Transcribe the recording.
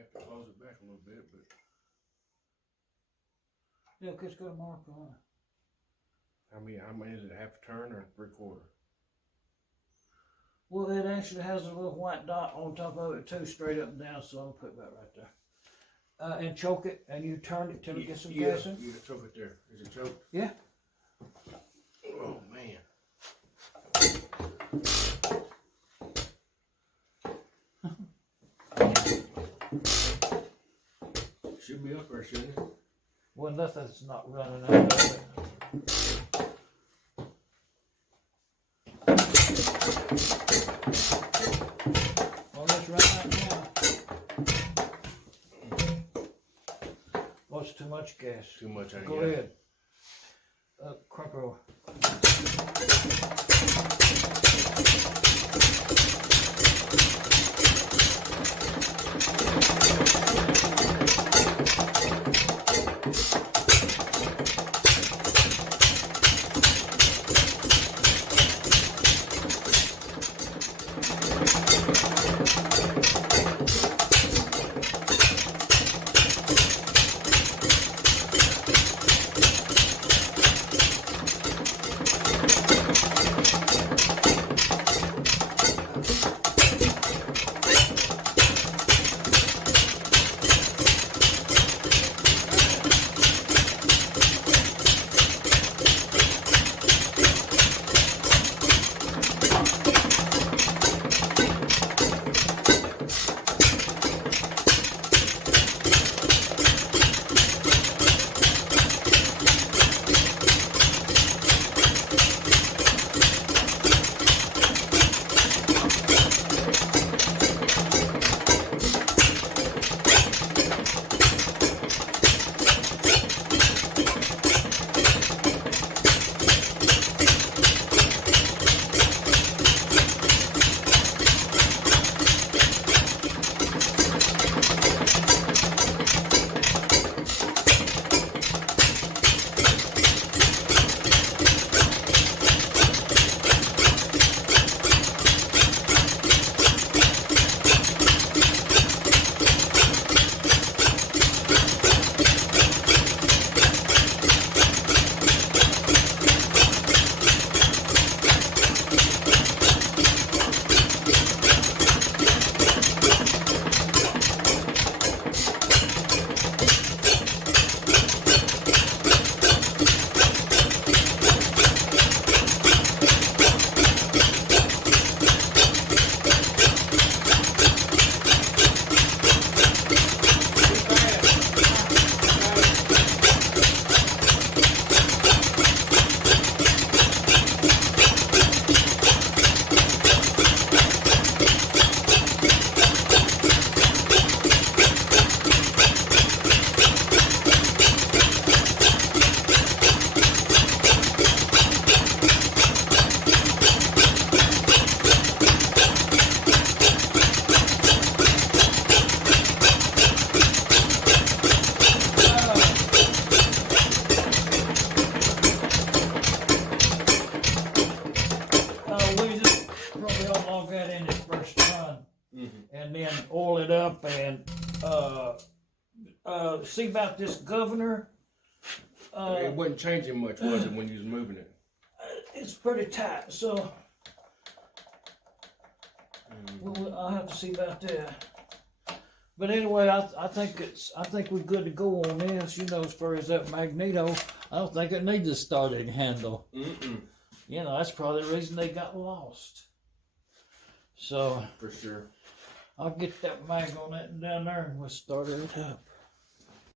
have to close it back a little bit, but Yeah, it's got a mark on it. how many is it? Half a turn or 3/4? Well, it actually has a little white dot on top of it too, straight up and down, so I'll put that right there. And choke it, and you turn it till it gets some gas in? Yeah, choke it there. Is it choked? Yeah. Oh, man. Should be up there, shouldn't it? Well, nothing's not running out of it. Well, let's run that now. Oh, it's too much gas. Too much, I Go guess. ahead. Crank over. And then oil it up and see about this governor. It wasn't changing much, was it, when you was moving it? It's pretty tight, so I'll have to see about that. But anyway, I think we're good to go on this. You know, as far as that magneto, I don't think it needs a starting handle. You know, that's probably the reason they got lost. So for sure, I'll get that mag on it down there and we'll start it up.